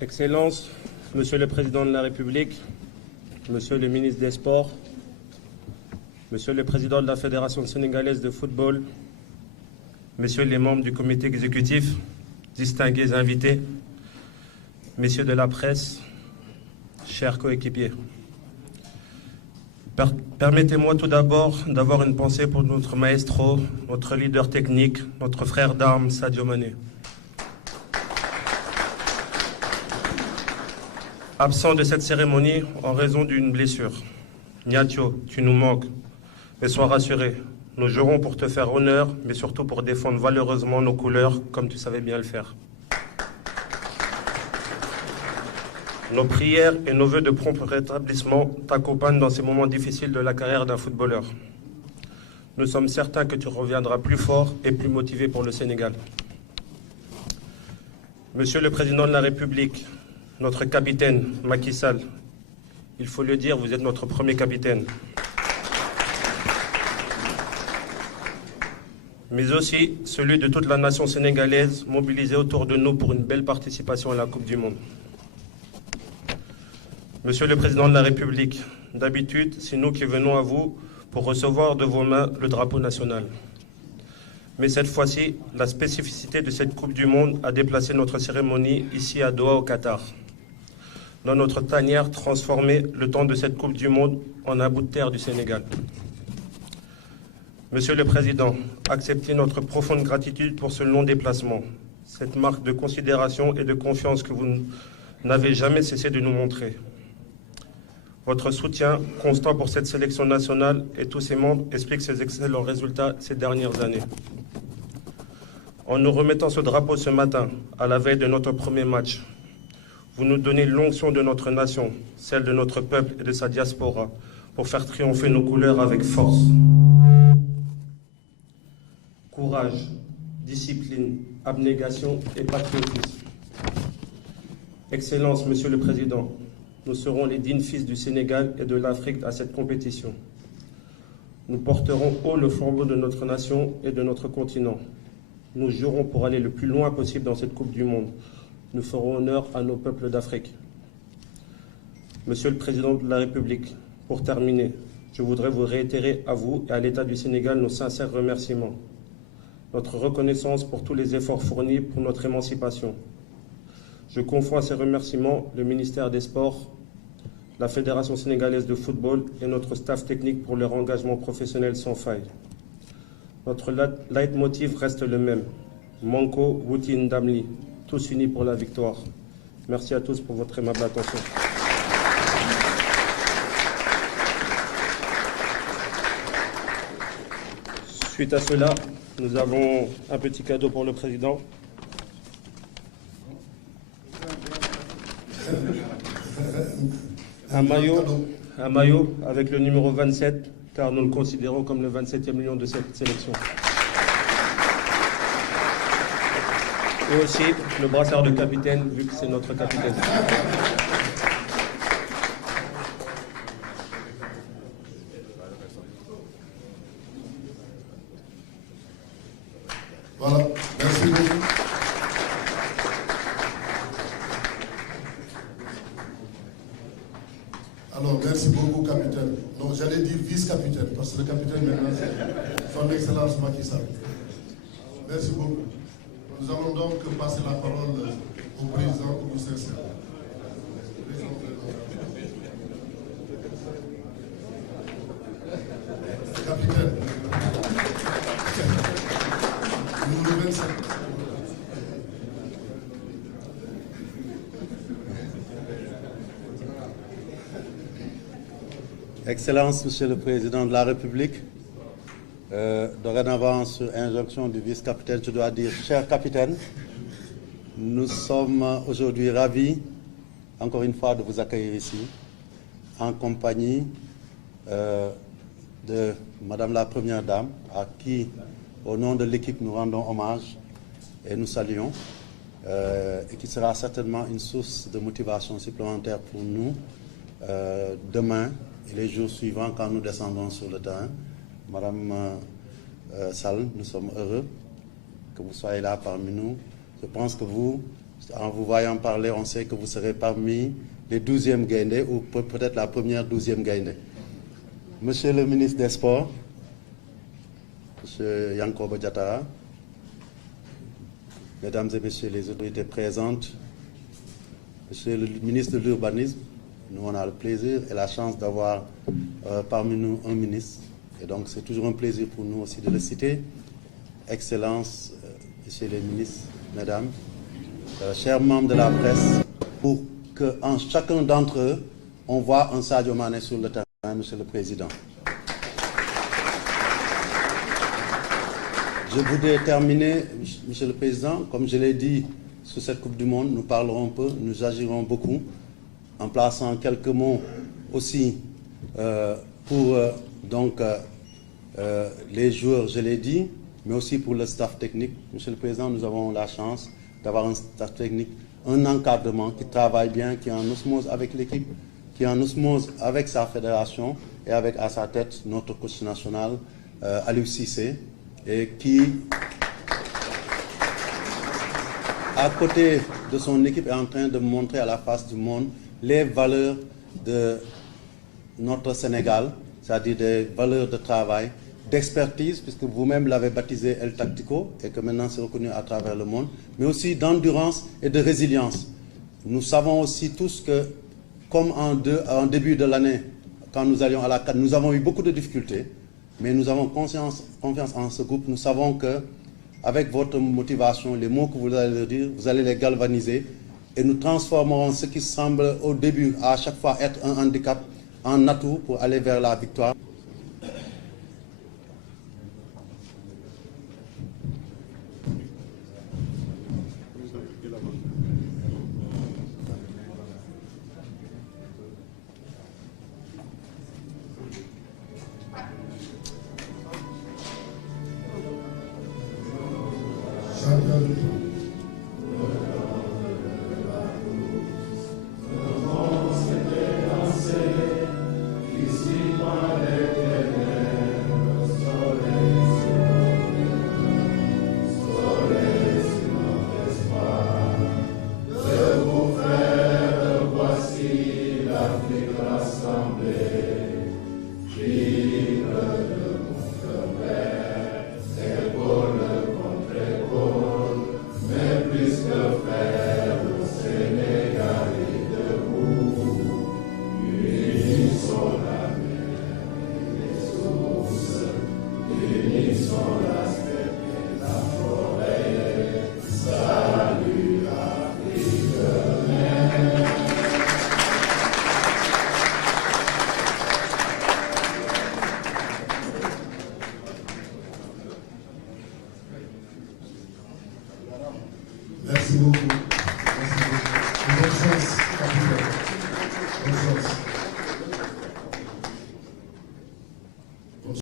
Excellences, Monsieur le Président de la République, Monsieur le Ministre des Sports, Monsieur le Président de la Fédération sénégalaise de football, Messieurs les membres du comité exécutif, distingués invités, Messieurs de la presse, chers coéquipiers. Permettez-moi tout d'abord d'avoir une pensée pour notre maestro, notre leader technique, notre frère d'armes, Sadio Mané. Absent de cette cérémonie en raison d'une blessure. Niatio, tu nous manques, mais sois rassuré, nous jouerons pour te faire honneur, mais surtout pour défendre valeureusement nos couleurs, comme tu savais bien le faire. Nos prières et nos vœux de prompt rétablissement t'accompagnent dans ces moments difficiles de la carrière d'un footballeur. Nous sommes certains que tu reviendras plus fort et plus motivé pour le Sénégal. Monsieur le Président de la République, notre capitaine, Macky Sall, il faut le dire, vous êtes notre premier capitaine. Mais aussi celui de toute la nation sénégalaise mobilisée autour de nous pour une belle participation à la Coupe du Monde. Monsieur le Président de la République, d'habitude, c'est nous qui venons à vous pour recevoir de vos mains le drapeau national. Mais cette fois-ci, la spécificité de cette Coupe du Monde a déplacé notre cérémonie ici à Doha, au Qatar. Dans notre tanière transformée, le temps de cette Coupe du Monde en un bout de terre du Sénégal. Monsieur le Président, acceptez notre profonde gratitude pour ce long déplacement, cette marque de considération et de confiance que vous n'avez jamais cessé de nous montrer. Votre soutien constant pour cette sélection nationale et tous ses membres explique ces excellents résultats ces dernières années. En nous remettant ce drapeau ce matin, à la veille de notre premier match, vous nous donnez l'onction de notre nation, celle de notre peuple et de sa diaspora, pour faire triompher nos couleurs avec force. Courage, discipline, abnégation et patriotisme. Excellences, Monsieur le Président, nous serons les dignes fils du Sénégal et de l'Afrique à cette compétition. Nous porterons haut le flambeau de notre nation et de notre continent. Nous jouerons pour aller le plus loin possible dans cette Coupe du Monde. Nous ferons honneur à nos peuples d'Afrique. Monsieur le Président de la République, pour terminer, je voudrais vous réitérer à vous et à l'État du Sénégal nos sincères remerciements. Notre reconnaissance pour tous les efforts fournis pour notre émancipation. Je confonds à ces remerciements le ministère des Sports, la Fédération sénégalaise de football et notre staff technique pour leur engagement professionnel sans faille. Notre leitmotiv reste le même. Manko, Wuti Ndamli, tous unis pour la victoire. Merci à tous pour votre aimable attention. Suite à cela, nous avons un petit cadeau pour le Président. Un maillot avec le numéro 27, car nous le considérons comme le 27e lion de cette sélection. Et aussi le brassard de capitaine, vu que c'est notre capitaine. Voilà, merci beaucoup. Alors, merci beaucoup, capitaine. Non, j'allais dire vice-capitaine, parce que le capitaine maintenant, c'est son Excellence Macky Sall. Merci beaucoup. Nous allons donc passer la parole au président du CNCA. Capitaine. Numéro 27. Excellences, Monsieur le Président de la République, dorénavant, sur injonction du vice-capitaine, je dois dire, cher capitaine, nous sommes aujourd'hui ravis, encore une fois, de vous accueillir ici, en compagnie de Madame la Première Dame, à qui, au nom de l'équipe, nous rendons hommage, et nous saluons, et qui sera certainement une source de motivation supplémentaire pour nous demain et les jours suivants quand nous descendons sur le terrain. Madame Sall, nous sommes heureux que vous soyez là parmi nous. Je pense que vous, en vous voyant parler, on sait que vous serez parmi les 12e Gaïndé ou peut-être la première 12e Gaïndé. Monsieur le ministre des Sports, Monsieur Yankoba Diattara, Mesdames et Messieurs les autorités présentes, Monsieur le ministre de l'Urbanisme, nous on a le plaisir et la chance d'avoir parmi nous un ministre. Et donc c'est toujours un plaisir pour nous aussi de le citer. Excellences, Messieurs les ministres, Mesdames, chers membres de la presse, pour qu'en chacun d'entre eux, on voit un Sadio Mané sur le terrain, Monsieur le Président. Je voudrais terminer, Monsieur le Président, comme je l'ai dit, sur cette Coupe du Monde, nous parlerons peu, nous agirons beaucoup, en plaçant quelques mots aussi pour les joueurs, je l'ai dit, mais aussi pour le staff technique. Monsieur le Président, nous avons la chance d'avoir un staff technique, un encadrement qui travaille bien, qui est en osmose avec l'équipe, qui est en osmose avec sa fédération et avec à sa tête notre coach national, Aliou Cissé, et qui, à côté de son équipe, est en train de montrer à la face du monde les valeurs de notre Sénégal, c'est-à-dire des valeurs de travail, d'expertise, puisque vous-même l'avez baptisé El Tactico, et que maintenant c'est reconnu à travers le monde, mais aussi d'endurance et de résilience. Nous savons aussi tous que, comme en début de l'année, quand nous allions à la CAN, nous avons eu beaucoup de difficultés, mais nous avons confiance en ce groupe. Nous savons qu'avec votre motivation, les mots que vous allez leur dire, vous allez les galvaniser, et nous transformerons ce qui semble au début à chaque fois être un handicap en atout pour aller vers la victoire. Champion